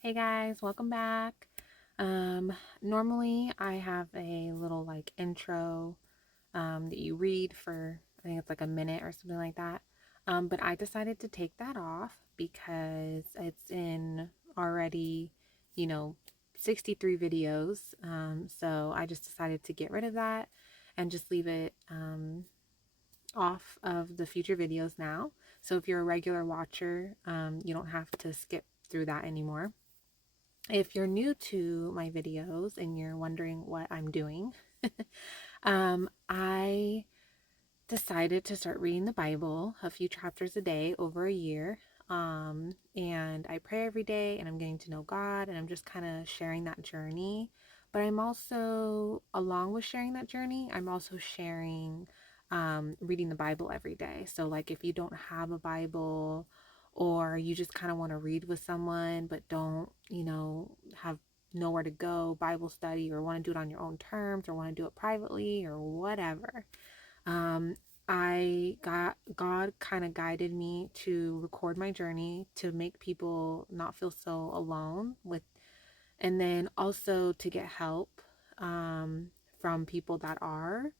Hey guys, welcome back. Um, Normally I have a little intro that you read for I think it's like a minute or something like that. But I decided to take that off because it's in already, you know, 63 videos. So I just decided to get rid of that and just leave it off of the future videos now. So if you're a regular watcher, you don't have to skip through that anymore. If you're new to my videos and you're wondering what I'm doing, I decided to start reading the Bible a few chapters a day over a year. And I pray every day and I'm getting to know God and I'm just kind of sharing that journey. But I'm also, along with sharing that journey, I'm also sharing reading the Bible every day. So, like, if you don't have a Bible or you just kind of want to read with someone but don't, have nowhere to go, Bible study, or want to do it on your own terms or want to do it privately or whatever. Um, I got God kind of guided me to record my journey to make people not feel so alone with, and then also to get help um, from people that are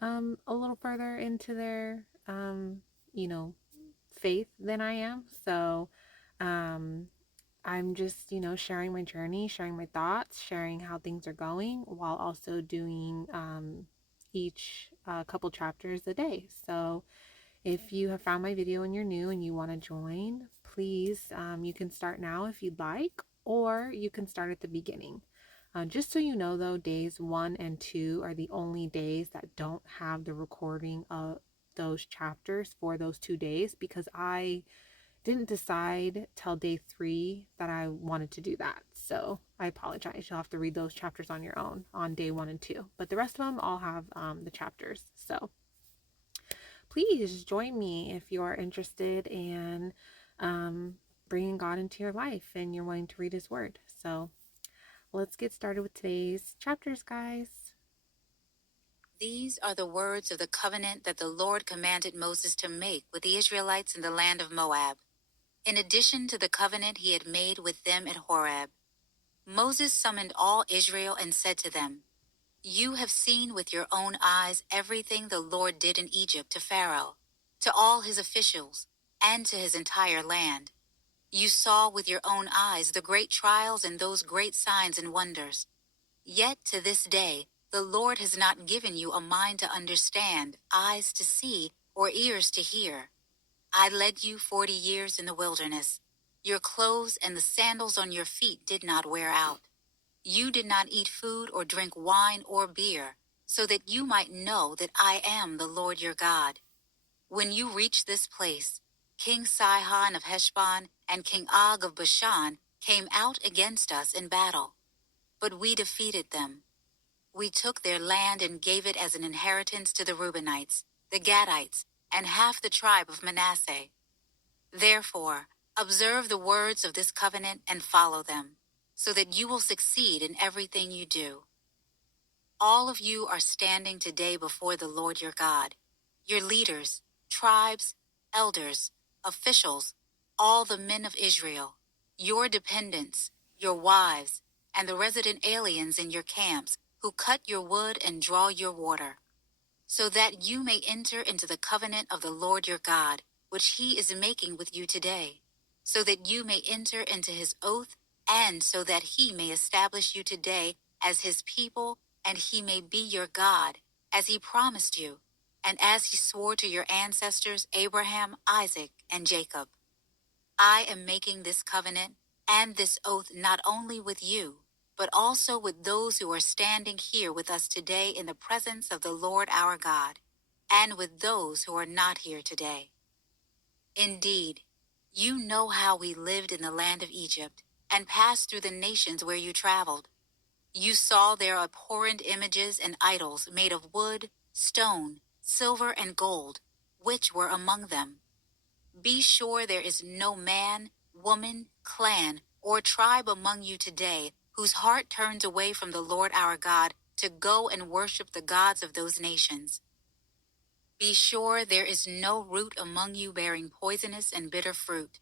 a little further into their you know faith than I am. So um, I'm just, sharing my journey, sharing my thoughts, sharing how things are going while also doing each couple chapters a day. So if you have found my video and you're new and you want to join, please, you can start now if you'd like, or you can start at the beginning. Just so you know, though, days 1 and 2 are the only days that don't have the recording of those chapters for those 2 days because I didn't decide till day 3 that I wanted to do that. So I apologize. You'll have to read those chapters on your own on day 1 and 2. But the rest of them all have the chapters. So please join me if you're interested in um, bringing God into your life and you're wanting to read His Word. So let's get started with today's chapters, guys. These are the words of the covenant that the Lord commanded Moses to make with the Israelites in the land of Moab, in addition to the covenant he had made with them at Horeb. Moses summoned all Israel and said to them, "You have seen with your own eyes everything the Lord did in Egypt to Pharaoh, to all his officials, and to his entire land. You saw with your own eyes the great trials and those great signs and wonders. Yet to this day, the Lord has not given you a mind to understand, eyes to see, or ears to hear. I led you 40 years in the wilderness. Your clothes and the sandals on your feet did not wear out. You did not eat food or drink wine or beer, so that you might know that I am the Lord your God. When you reach this place, King Sihon of Heshbon and King Og of Bashan came out against us in battle, but we defeated them. We took their land and gave it as an inheritance to the Reubenites, the Gadites, and half the tribe of Manasseh. Therefore, observe the words of this covenant and follow them, so that you will succeed in everything you do. All of you are standing today before the Lord your God, your leaders, tribes, elders, officials, all the men of Israel, your dependents, your wives, and the resident aliens in your camps who cut your wood and draw your water, so that you may enter into the covenant of the Lord your God, which he is making with you today, so that you may enter into his oath, and so that he may establish you today as his people, and he may be your God, as he promised you, and as he swore to your ancestors Abraham, Isaac, and Jacob. I am making this covenant and this oath not only with you, but also with those who are standing here with us today in the presence of the Lord our God, and with those who are not here today. Indeed, you know how we lived in the land of Egypt and passed through the nations where you traveled. You saw their abhorrent images and idols made of wood, stone, silver, and gold, which were among them. Be sure there is no man, woman, clan, or tribe among you today whose heart turns away from the Lord our God to go and worship the gods of those nations. Be sure there is no root among you bearing poisonous and bitter fruit.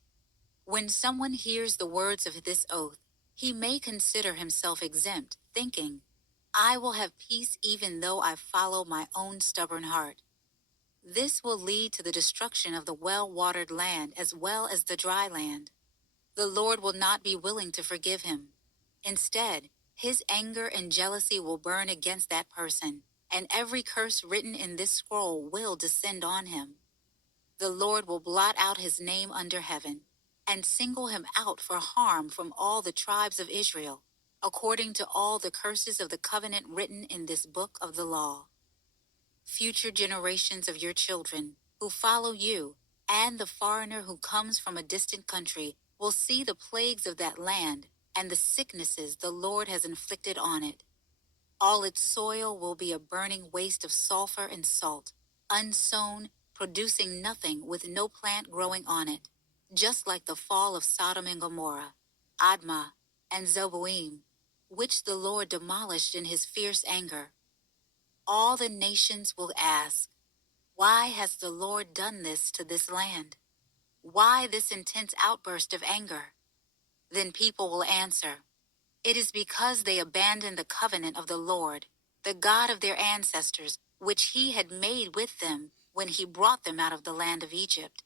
When someone hears the words of this oath, He may consider himself exempt, thinking, I will have peace even though I follow my own stubborn heart. This will lead to the destruction of the well-watered land as well as the dry land. The Lord will not be willing to forgive him. Instead, his anger and jealousy will burn against that person, and every curse written in this scroll will descend on him. The Lord will blot out his name under heaven, and single him out for harm from all the tribes of Israel, according to all the curses of the covenant written in this book of the law. Future generations of your children who follow you and the foreigner who comes from a distant country will see the plagues of that land and the sicknesses the Lord has inflicted on it. All its soil will be a burning waste of sulfur and salt, unsown, producing nothing with no plant growing on it, just like the fall of Sodom and Gomorrah, Admah, and Zeboim, which the Lord demolished in his fierce anger. All the nations will ask, why has the Lord done this to this land? Why this intense outburst of anger? Then people will answer, it is because they abandoned the covenant of the Lord, the God of their ancestors, which he had made with them when he brought them out of the land of Egypt.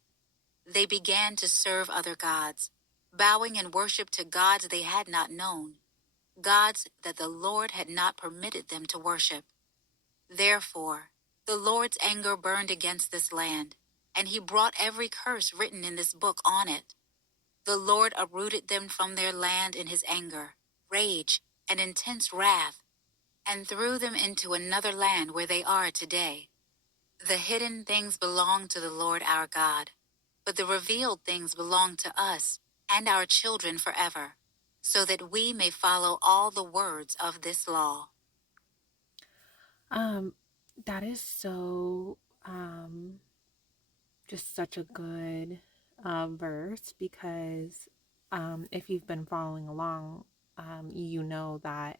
They began to serve other gods, bowing in worship to gods they had not known, gods that the Lord had not permitted them to worship. Therefore, the Lord's anger burned against this land, and he brought every curse written in this book on it. The Lord uprooted them from their land in his anger, rage, and intense wrath, and threw them into another land where they are today. The hidden things belong to the Lord our God, but the revealed things belong to us and our children forever, so that we may follow all the words of this law. Um, that is so just such a good verse because if you've been following along, you know that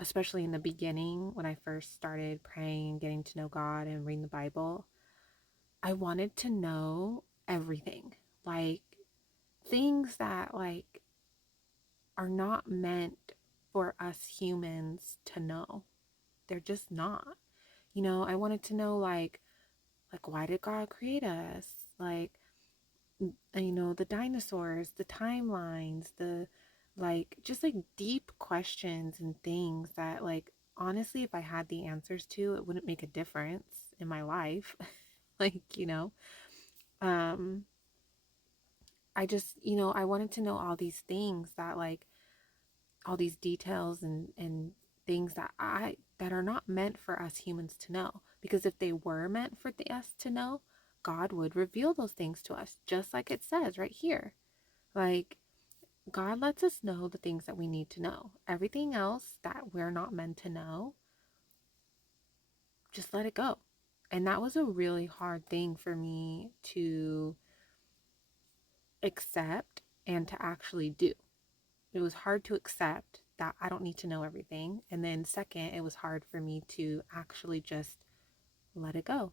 especially in the beginning when I first started praying, getting to know God and reading the Bible, I wanted to know everything. Like things that like are not meant for us humans to know. They're just not. You know, I wanted to know like why did God create us? Like you know, the dinosaurs, the timelines, the like just like deep questions and things that like honestly if I had the answers to, it wouldn't make a difference in my life. Like, you know, um I just, you know, I wanted to know all these things that like all these details and things that I that are not meant for us humans to know, because if they were meant for us to know, God would reveal those things to us just like it says right here. Like God lets us know the things that we need to know. Everything else that we're not meant to know, just let it go. And that was a really hard thing for me to accept and to actually do. It was hard to accept that I don't need to know everything. And then, second, it was hard for me to actually just let it go.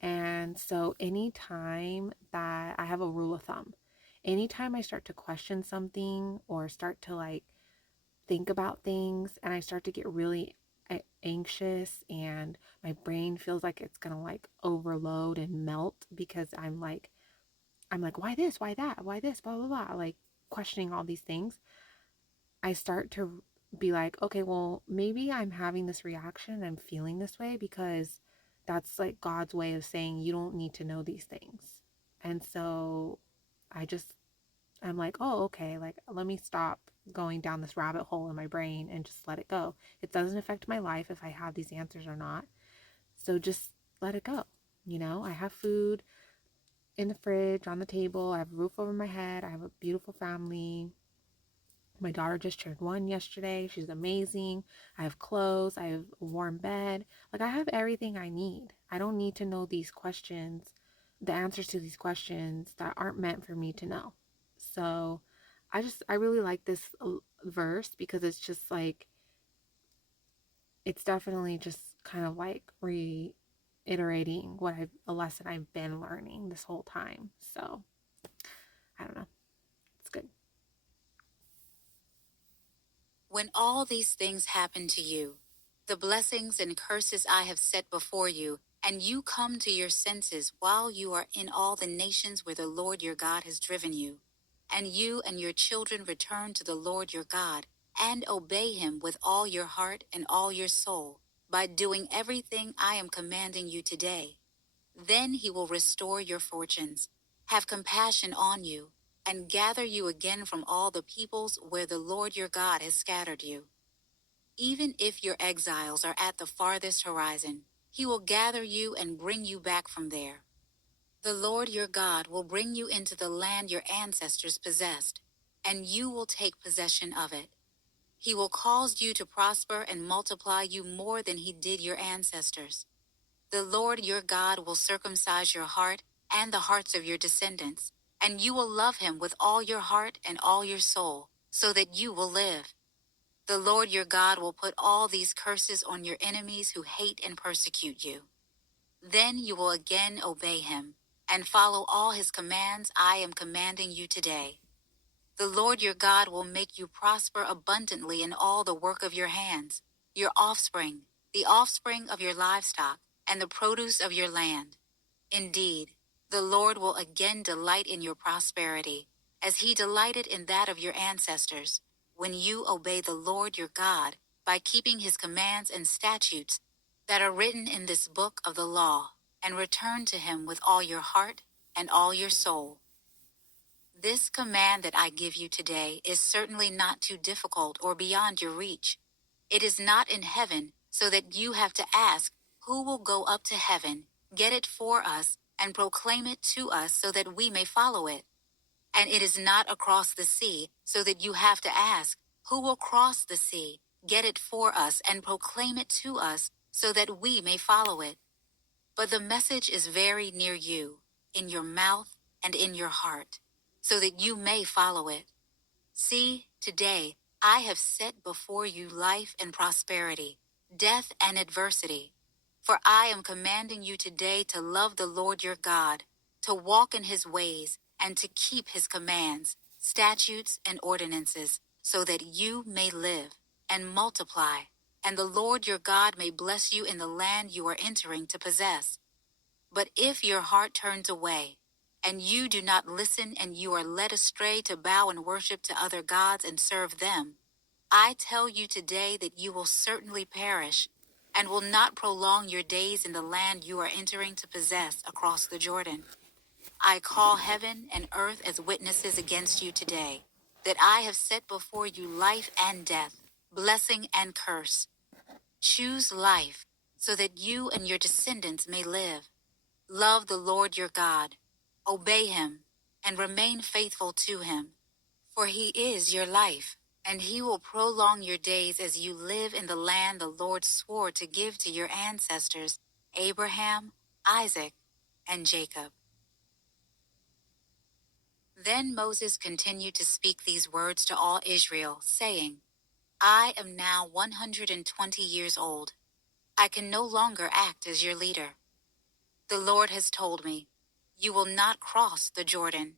And so, anytime that I have a rule of thumb, anytime I start to question something or start to like think about things and I start to get really anxious and my brain feels like it's going to like overload and melt because I'm like why this, why that, why this, blah blah blah, like questioning all these things. I start to be like, okay, well, maybe I'm having this reaction, I'm feeling this way because that's like God's way of saying you don't need to know these things. And so I just I'm like, oh, okay, like let me stop going down this rabbit hole in my brain and just let it go. It doesn't affect my life if I have these answers or not. So just let it go. You know, I have food in the fridge, on the table, I have a roof over my head, I have a beautiful family. My daughter just turned 1 yesterday. She's amazing. I have clothes, I have a warm bed. Like I have everything I need. I don't need to know these questions, the answers to these questions that aren't meant for me to know. So I really like this verse because it's just like it's definitely just kind of like reiterating what I've a lesson I've been learning this whole time. So I don't know. It's good. When all these things happen to you, the blessings and curses I have set before you, and you come to your senses while you are in all the nations where the Lord your God has driven you, and you and your children return to the Lord your God, and obey him with all your heart and all your soul, by doing everything I am commanding you today, then he will restore your fortunes, have compassion on you, and gather you again from all the peoples where the Lord your God has scattered you. Even if your exiles are at the farthest horizon, he will gather you and bring you back from there. The Lord your God will bring you into the land your ancestors possessed, and you will take possession of it. He will cause you to prosper and multiply you more than he did your ancestors. The Lord your God will circumcise your heart and the hearts of your descendants, and you will love him with all your heart and all your soul, so that you will live. The Lord your God will put all these curses on your enemies who hate and persecute you. Then you will again obey him and follow all his commands I am commanding you today. The Lord your God will make you prosper abundantly in all the work of your hands, your offspring, the offspring of your livestock, and the produce of your land. Indeed, the Lord will again delight in your prosperity, as he delighted in that of your ancestors, when you obey the Lord your God by keeping his commands and statutes that are written in this book of the law, and return to him with all your heart and all your soul. This command that I give you today is certainly not too difficult or beyond your reach. It is not in heaven, so that you have to ask, who will go up to heaven, get it for us, and proclaim it to us so that we may follow it? And it is not across the sea, so that you have to ask, who will cross the sea, get it for us, and proclaim it to us so that we may follow it? But the message is very near you, in your mouth and in your heart, so that you may follow it. See, today I have set before you life and prosperity, death and adversity. For I am commanding you today to love the Lord your God, to walk in his ways, and to keep his commands, statutes, and ordinances, so that you may live and multiply, and the Lord your God may bless you in the land you are entering to possess. But if your heart turns away, and you do not listen, and you are led astray to bow and worship to other gods and serve them, I tell you today that you will certainly perish, and will not prolong your days in the land you are entering to possess across the Jordan. I call heaven and earth as witnesses against you today, that I have set before you life and death, blessing and curse. Choose life, so that you and your descendants may live. Love the Lord your God, obey him, and remain faithful to him. For he is your life, and he will prolong your days as you live in the land the Lord swore to give to your ancestors, Abraham, Isaac, and Jacob. Then Moses continued to speak these words to all Israel, saying, I am now 120 years old. I can no longer act as your leader. The Lord has told me, you will not cross the Jordan.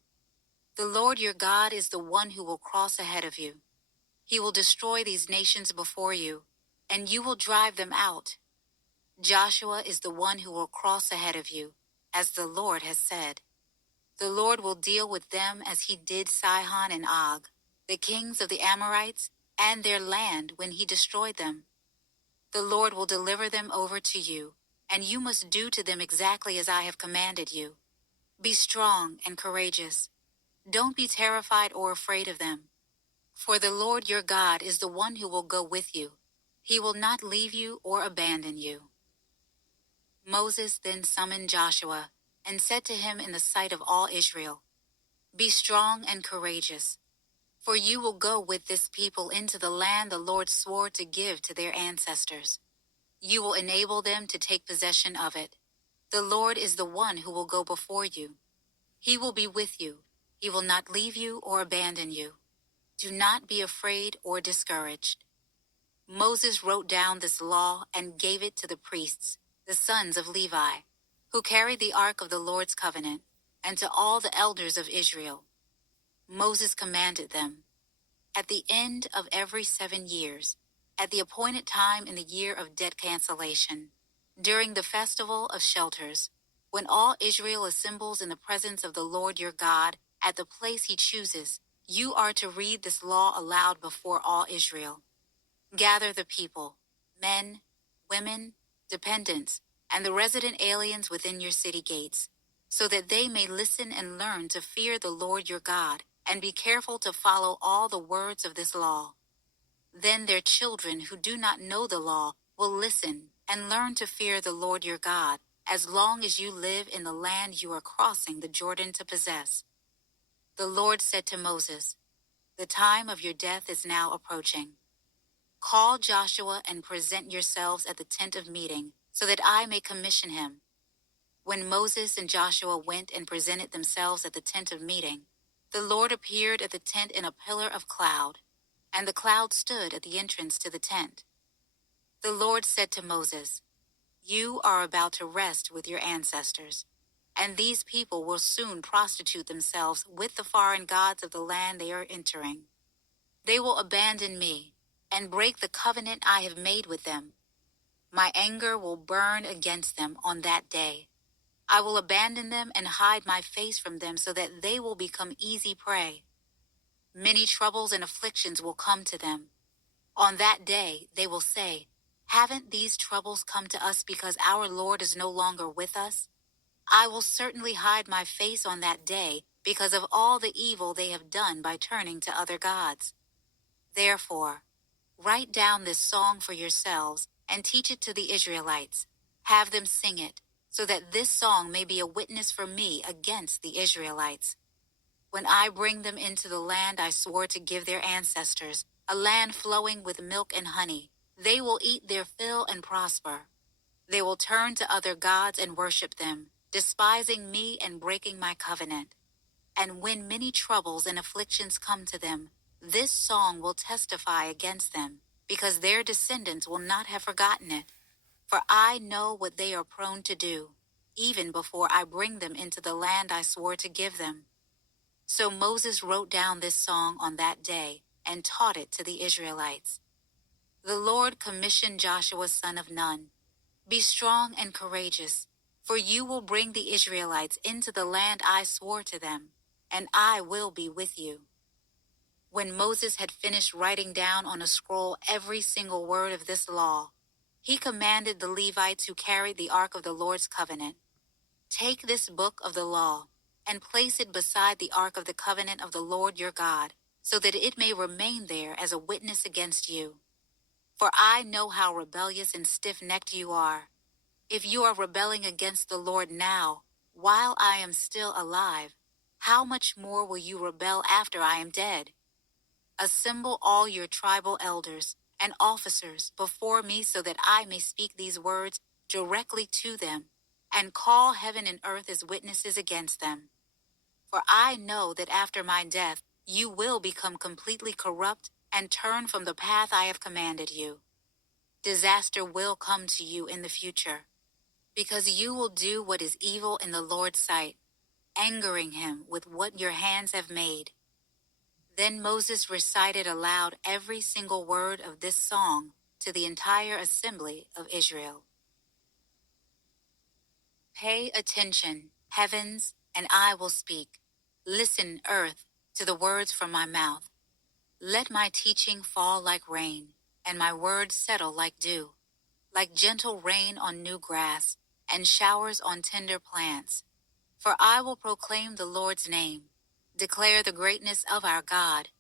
The Lord your God is the one who will cross ahead of you. He will destroy these nations before you, and you will drive them out. Joshua is the one who will cross ahead of you, as the Lord has said. The Lord will deal with them as he did Sihon and Og, the kings of the Amorites, and their land when he destroyed them. The Lord will deliver them over to you, and you must do to them exactly as I have commanded you. Be strong and courageous. Don't be terrified or afraid of them. For the Lord your God is the one who will go with you. He will not leave you or abandon you. Moses then summoned Joshua and said to him in the sight of all Israel, Be strong and courageous, for you will go with this people into the land the Lord swore to give to their ancestors. You will enable them to take possession of it. The Lord is the one who will go before you. He will be with you. He will not leave you or abandon you. Do not be afraid or discouraged. Moses wrote down this law and gave it to the priests, the sons of Levi, who carried the ark of the Lord's covenant, and to all the elders of Israel. Moses commanded them, At the end of every 7 years, at the appointed time in the year of debt cancellation, during the festival of shelters, when all Israel assembles in the presence of the Lord your God at the place he chooses, you are to read this law aloud before all Israel. Gather the people, men, women, dependents, and the resident aliens within your city gates, so that they may listen and learn to fear the Lord your God, and be careful to follow all the words of this law. Then their children who do not know the law will listen and learn to fear the Lord your God, as long as you live in the land you are crossing the Jordan to possess. The Lord said to Moses, "The time of your death is now approaching. Call Joshua and present yourselves at the tent of meeting, so that I may commission him." When Moses and Joshua went and presented themselves at the tent of meeting, the Lord appeared at the tent in a pillar of cloud, and the cloud stood at the entrance to the tent. The Lord said to Moses, "You are about to rest with your ancestors, and these people will soon prostitute themselves with the foreign gods of the land they are entering. They will abandon me and break the covenant I have made with them. My anger will burn against them on that day. I will abandon them and hide my face from them so that they will become easy prey. Many troubles and afflictions will come to them. On that day, they will say, 'Haven't these troubles come to us because our Lord is no longer with us?' I will certainly hide my face on that day because of all the evil they have done by turning to other gods. Therefore, write down this song for yourselves and teach it to the Israelites. Have them sing it, so that this song may be a witness for me against the Israelites. When I bring them into the land I swore to give their ancestors, a land flowing with milk and honey, they will eat their fill and prosper. They will turn to other gods and worship them, despising me and breaking my covenant. And when many troubles and afflictions come to them, this song will testify against them, because their descendants will not have forgotten it. For I know what they are prone to do, even before I bring them into the land I swore to give them." So Moses wrote down this song on that day and taught it to the Israelites. The Lord commissioned Joshua son of Nun, "Be strong and courageous, for you will bring the Israelites into the land I swore to them, and I will be with you." When Moses had finished writing down on a scroll every single word of this law, he commanded the Levites who carried the ark of the Lord's covenant, "Take this book of the law and place it beside the ark of the covenant of the Lord your God, so that it may remain there as a witness against you. For I know how rebellious and stiff-necked you are. If you are rebelling against the Lord now, while I am still alive, how much more will you rebel after I am dead? Assemble all your tribal elders and officers before me so that I may speak these words directly to them and call heaven and earth as witnesses against them. For I know that after my death, you will become completely corrupt and turn from the path I have commanded you. Disaster will come to you in the future, because you will do what is evil in the Lord's sight, angering him with what your hands have made." Then Moses recited aloud every single word of this song to the entire assembly of Israel. Pay attention, heavens, and I will speak. Listen, earth, to the words from my mouth. Let my teaching fall like rain, and my words settle like dew, like gentle rain on new grass, and showers on tender plants. For I will proclaim the Lord's name, declare the greatness of our God.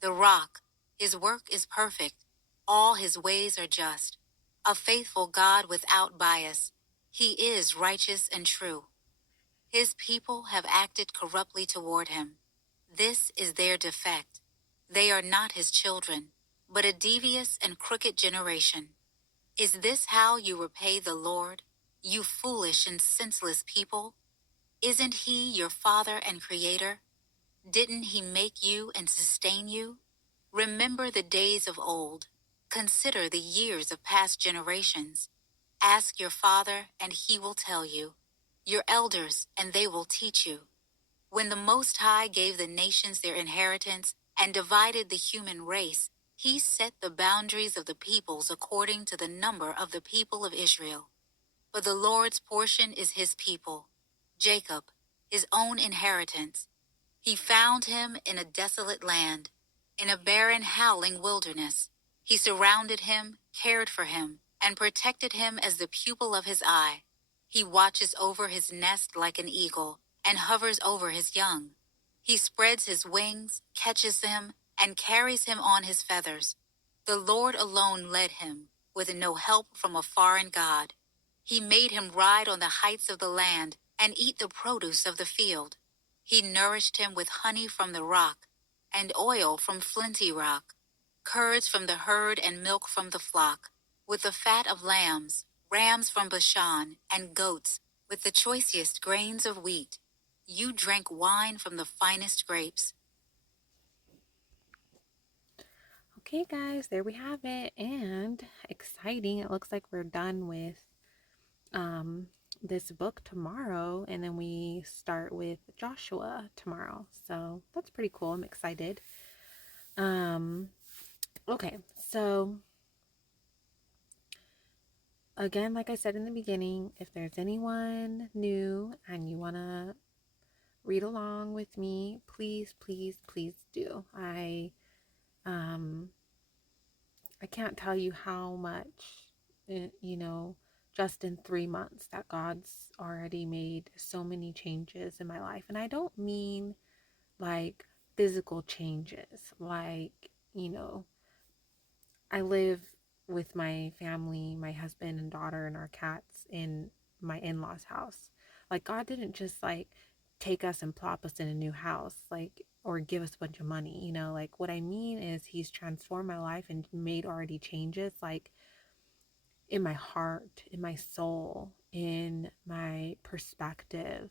The rock, his work is perfect, all his ways are just. A faithful God without bias, he is righteous and true. His people have acted corruptly toward him. This is their defect. They are not his children, but a devious and crooked generation. Is this how you repay the Lord, you foolish and senseless people? Isn't he your father and creator? Didn't he make you and sustain you? Remember the days of old. Consider the years of past generations. Ask your father, and he will tell you. Your elders, and they will teach you. When the Most High gave the nations their inheritance and divided the human race, he set the boundaries of the peoples according to the number of the people of Israel. But the Lord's portion is his people, Jacob, his own inheritance. He found him in a desolate land, in a barren, howling wilderness. He surrounded him, cared for him, and protected him as the pupil of his eye. He watches over his nest like an eagle and hovers over his young. He spreads his wings, catches him, and carries him on his feathers. The Lord alone led him, with no help from a foreign God. He made him ride on the heights of the land and eat the produce of the field. He nourished him with honey from the rock, and oil from flinty rock, curds from the herd and milk from the flock, with the fat of lambs, rams from Bashan, and goats, with the choicest grains of wheat. You drank wine from the finest grapes. Okay, guys, there we have it. And exciting. It looks like we're done with um, this book tomorrow, and then we start with Joshua tomorrow. So that's pretty cool. I'm excited. Um, okay, so again, like I said in the beginning, if there's anyone new and you want to read along with me, please, please, please do. Um, I can't tell you how much, you know, just in 3 months that God's already made so many changes in my life. And I don't mean like physical changes, like, I live with my family, my husband and daughter and our cats in my in-laws' house. Like God didn't just like take us and plop us in a new house, like or give us a bunch of money, like what I mean is he's transformed my life and made already changes like in my heart, in my soul, in my perspective.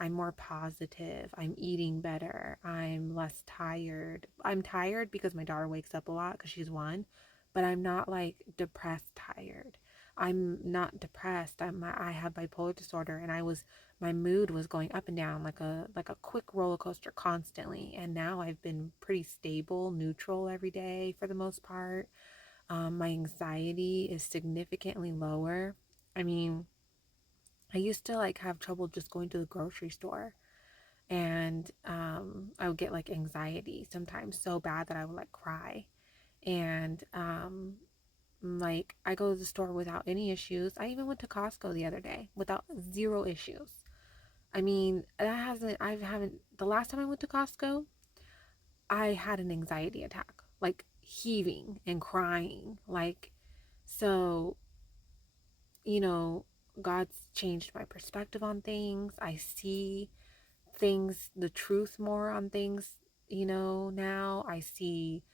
I'm more positive. I'm eating better. I'm less tired. I'm tired because my daughter wakes up a lot because she's one, but I'm not like depressed tired. I'm not depressed. I have bipolar disorder and my mood was going up and down like a quick roller coaster constantly. And now I've been pretty stable, neutral every day for the most part. My anxiety is significantly lower. I mean, I used to like have trouble just going to the grocery store, and I would get like anxiety sometimes so bad that I would like cry. And like I go to the store without any issues. I even went to Costco the other day without zero issues. I mean, I haven't, the last time I went to Costco, I had an anxiety attack, like heaving and crying. So you know, God's changed my perspective on things. I see things, the truth more on things, now. I see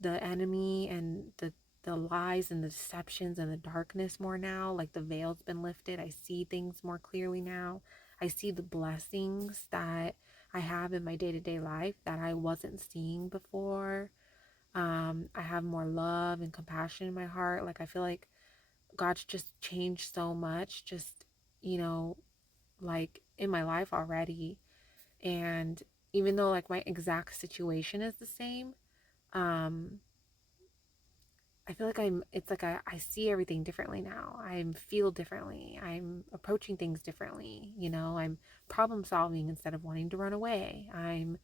the enemy and the lies and the deceptions and the darkness more now. Like the veil's been lifted. I see things more clearly now. I see the blessings that I have in my day-to-day life that I wasn't seeing before. I have more love and compassion in my heart. Like I feel like God's just changed so much, just, you know, like in my life already. And even though like my exact situation is the same, um, I feel like it's like I see everything differently now. I feel differently. I'm approaching things differently. I'm problem solving instead of wanting to run away. I'm,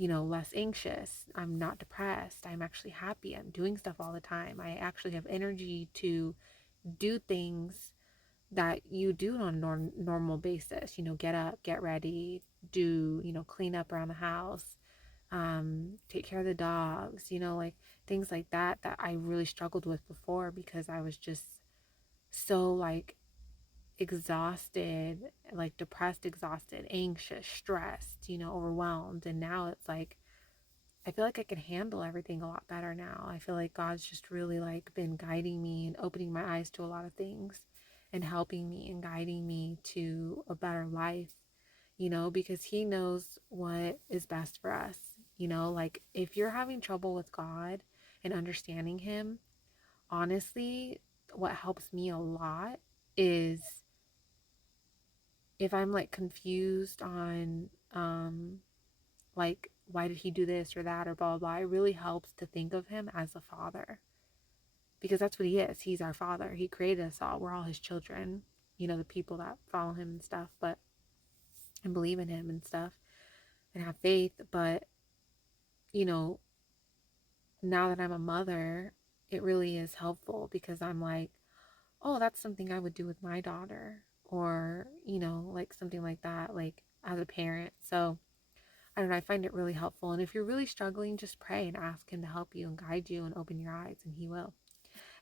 less anxious. I'm not depressed. I'm actually happy. I'm doing stuff all the time. I actually have energy to do things that you do on a normal basis. Get up, get ready, do, clean up around the house, take care of the dogs, like things like that that I really struggled with before because I was just so like exhausted, like depressed, exhausted, anxious, stressed, overwhelmed. And now it's like I feel like I can handle everything a lot better now. I feel like God's just really like been guiding me and opening my eyes to a lot of things and helping me and guiding me to a better life, because he knows what is best for us. Like if you're having trouble with God and understanding him, honestly, what helps me a lot is if I'm like confused on like why did he do this or that or blah, blah, blah. It really helps to think of him as a father, because that's what he is. He's our father. He created us all. We're all his children, the people that follow him and stuff, but and believe in him and stuff and have faith. But, you know, now that I'm a mother, it really is helpful because I'm like, oh, that's something I would do with my daughter, or, like something like that, like as a parent. So I don't know, I find it really helpful. And if you're really struggling, just pray and ask him to help you and guide you and open your eyes, and he will.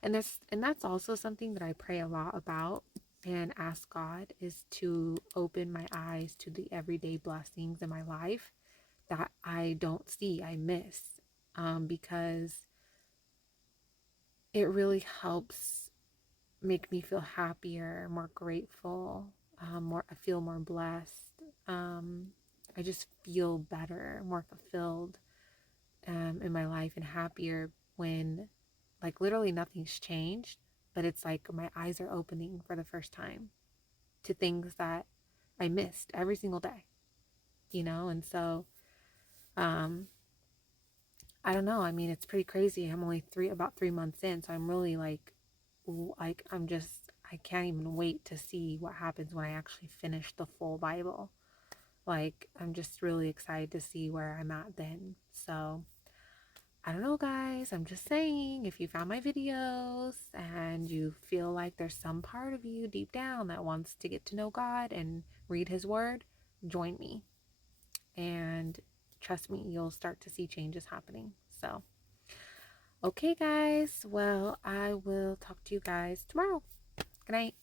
And that's also something that I pray a lot about and ask God, is to open my eyes to the everyday blessings in my life that I don't see, I miss, because it really helps make me feel happier, more grateful, I feel more blessed. I just feel better, more fulfilled, in my life, and happier when, like, literally nothing's changed, but it's like my eyes are opening for the first time to things that I missed every single day, And so, um, I don't know. I mean, it's pretty crazy. I'm only about 3 months in, so I'm really I can't even wait to see what happens when I actually finish the full Bible. Like, I'm just really excited to see where I'm at then. So, I don't know, guys. I'm just saying, if you found my videos and you feel like there's some part of you deep down that wants to get to know God and read His Word, join me. And trust me, you'll start to see changes happening. So, okay, guys. Well, I will talk to you guys tomorrow. Good night.